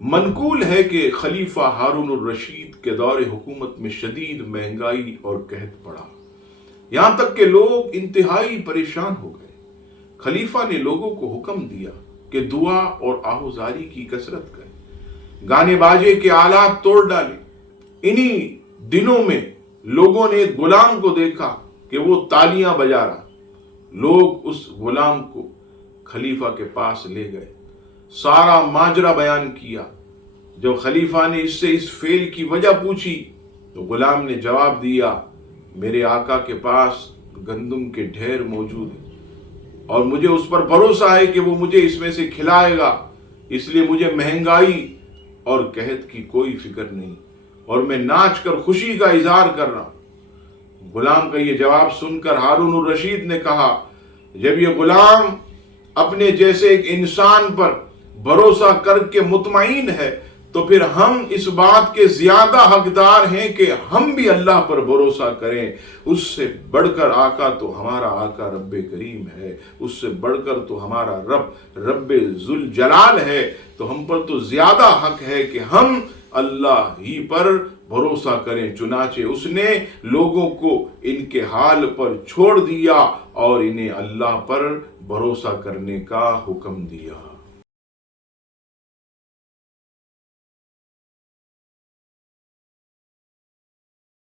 منقول ہے کہ خلیفہ ہارون الرشید کے دور حکومت میں شدید مہنگائی اور قحط پڑا، یہاں تک کہ لوگ انتہائی پریشان ہو گئے۔ خلیفہ نے لوگوں کو حکم دیا کہ دعا اور آہوزاری کی کثرت کریں، گانے باجے کے آلات توڑ ڈالیں۔ انہی دنوں میں لوگوں نے ایک غلام کو دیکھا کہ وہ تالیاں بجا رہا۔ لوگ اس غلام کو خلیفہ کے پاس لے گئے، سارا ماجرا بیان کیا۔ جب خلیفہ نے اس سے اس فعل کی وجہ پوچھی تو غلام نے جواب دیا، میرے آقا کے پاس گندم کے ڈھیر موجود ہیں اور مجھے اس پر بھروسہ ہے کہ وہ مجھے اس میں سے کھلائے گا، اس لیے مجھے مہنگائی اور قحط کی کوئی فکر نہیں اور میں ناچ کر خوشی کا اظہار کر رہا ہوں۔ غلام کا یہ جواب سن کر ہارون الرشید نے کہا، جب یہ غلام اپنے جیسے ایک انسان پر بھروسہ کر کے مطمئن ہے تو پھر ہم اس بات کے زیادہ حقدار ہیں کہ ہم بھی اللہ پر بھروسہ کریں۔ اس سے بڑھ کر آقا تو ہمارا آقا رب کریم ہے، اس سے بڑھ کر تو ہمارا رب ذوالجلال ہے، تو ہم پر تو زیادہ حق ہے کہ ہم اللہ ہی پر بھروسہ کریں۔ چنانچہ اس نے لوگوں کو ان کے حال پر چھوڑ دیا اور انہیں اللہ پر بھروسہ کرنے کا حکم دیا۔